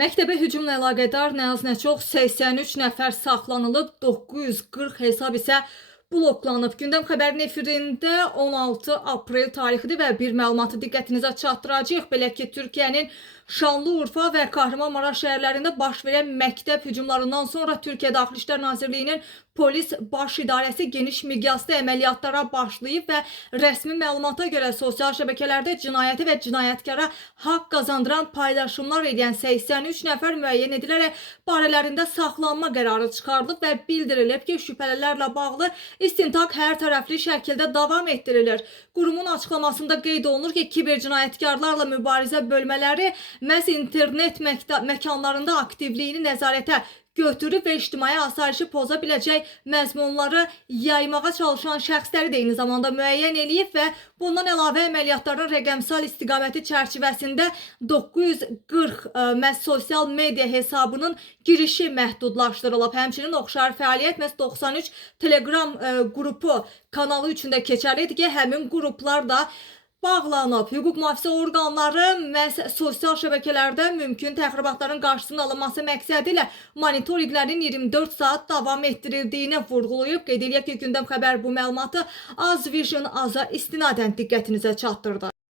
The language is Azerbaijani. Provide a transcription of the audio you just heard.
Məktəbə hücumla əlaqədar nə az nə çox 83 nəfər saxlanılıb, 940 hesab isə bloklanıb. Gündəm xəbərin efirində 16 aprel tarixidir və bir məlumatı diqqətinizə çatdıracağıq. Belə ki, Türkiyənin Şanlıurfa və Kahramanmaraş şəhərlərində baş verən məktəb hücumlarından sonra Türkiyə Daxili İşlər Nazirliyinin Polis Baş İdarəsi geniş miqyaslı əməliyyatlara başlayıb və rəsmi məlumata görə sosial şəbəkələrdə cinayəti və cinayətkara haqq qazandıran paylaşımlar edən 83 nəfər müəyyən edilərək barələrində saxlanma qərarı çıxarılıb və bildirilib ki, şübhəlilərlə bağlı istintaq hər tərəfli şəkildə davam etdirilir. Qurumun açıqlamasında qeyd olunur ki, kiber cinayətkarlarla mübarizə bölmələri məhz internet məkanlarında aktivliyini nəzarətə götürüb və ictimai asayişi poza biləcək məzmunları yaymağa çalışan şəxsləri də eyni zamanda müəyyən eləyib və bundan əlavə əməliyyatların rəqəmsal istiqaməti çərçivəsində 940 məhz sosial media hesabının girişi məhdudlaşdırılıb. Həmçinin oxşar fəaliyyət məhz 93 Telegram qrupu kanalı üçün də keçərlidir ki, həmin qruplar da bağlanıb. Hüquq mühafizə orqanları məhz sosial şəbəkələrdə mümkün təxribatların qarşısının alınması məqsədi ilə monitorinqlərin 24 saat davam etdirildiyini vurğulayıb. Qeyd eləyək ki, Gündəm xəbər bu məlumatı Az Vision Aza istinadən diqqətinizə çatdırdı.